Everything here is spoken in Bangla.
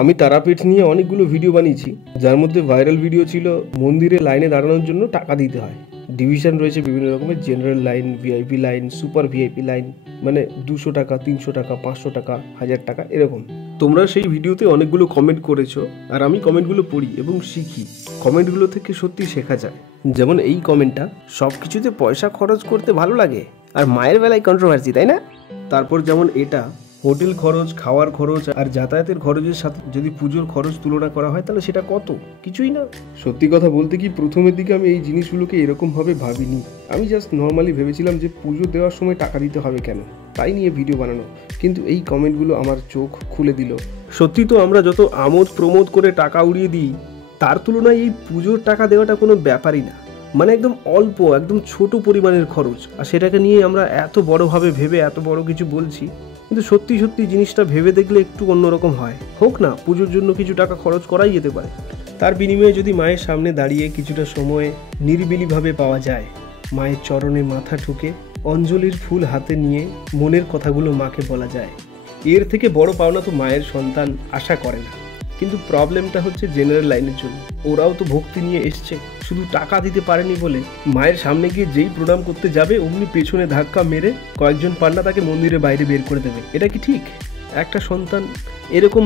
আমি তারাপীঠ নিয়ে অনেকগুলো ভিডিও বানিয়েছি, যার মধ্যে ভাইরাল ভিডিও ছিল মন্দিরে লাইনে দাঁড়ানোর জন্য টাকা দিতে হয়। ডিভিশন রয়েছে বিভিন্ন রকমের, general line, VIP line, super VIP line, মানে 200 টাকা, 300 টাকা, 500 টাকা, 1000 টাকা এরকম। তোমরা সেই ভিডিওতে অনেকগুলো কমেন্ট করেছো, আর আমি কমেন্টগুলো পড়ি এবং শিখি। কমেন্টগুলো থেকে সত্যি শেখা যায়। যেমন এই কমেন্টটা, সব কিছুতে পয়সা খরচ করতে ভালো লাগে আর মায়ের বেলায় কন্ট্রোভার্সি, তাই না? তারপর যেমন এটা, হোটেল খরচ, খাওয়ার খরচ আর যাতায়াতের খরচের সাথে যদি পুজোর খরচ তুলনা করা হয় তাহলে সেটা কত? কিছুই না। সত্যি কথা বলতে কি, প্রথমের দিকে আমি এই জিনিসগুলোকে এরকমভাবে ভাবিনি। আমি জাস্ট নর্মালি ভেবেছিলাম যে পুজো দেওয়ার সময় টাকা দিতে হবে কেন, তাই নিয়ে ভিডিও বানানো। কিন্তু এই কমেন্টগুলো আমার চোখ খুলে দিল। সত্যি তো আমরা যত আমোদ প্রমোদ করে টাকা উড়িয়ে দিই, তার তুলনায় এই পুজোর টাকা দেওয়াটা কোনো ব্যাপারই না। মানে একদম অল্প, একদম ছোট পরিমাণের খরচ, আর সেটাকে নিয়ে আমরা এত বড়ভাবে ভেবে এত বড় কিছু বলছি। কিন্তু সত্যি সত্যি জিনিসটা ভেবে দেখলে একটু অন্যরকম হয়। হোক না, পুজোর জন্য কিছু টাকা খরচ করাই যেতে পারে। তার বিনিময়ে যদি মায়ের সামনে দাঁড়িয়ে কিছুটা সময় নিরিবিলিভাবে পাওয়া যায়, মায়ের চরণে মাথা ঠুকে অঞ্জলির ফুল হাতে নিয়ে মনের কথাগুলো মাকে বলা যায়, এর থেকে বড় পাওনা তো মায়ের সন্তান আশা করে না। কিন্তু প্রবলেমটা হচ্ছে জেনারেল লাইনের জন্য। ওরাও তো ভক্তি নিয়ে এসছে, শুধু টাকা দিতে পারেনি বলে মায়ের সামনে গিয়ে যেই প্রণাম করতে যাবে অমনি পেছনে ধাক্কা মেরে কয়েকজন পান্ডা তাকে মন্দিরের বাইরে বের করে দেবে। এটা কি ঠিক? একটা সন্তান এরকম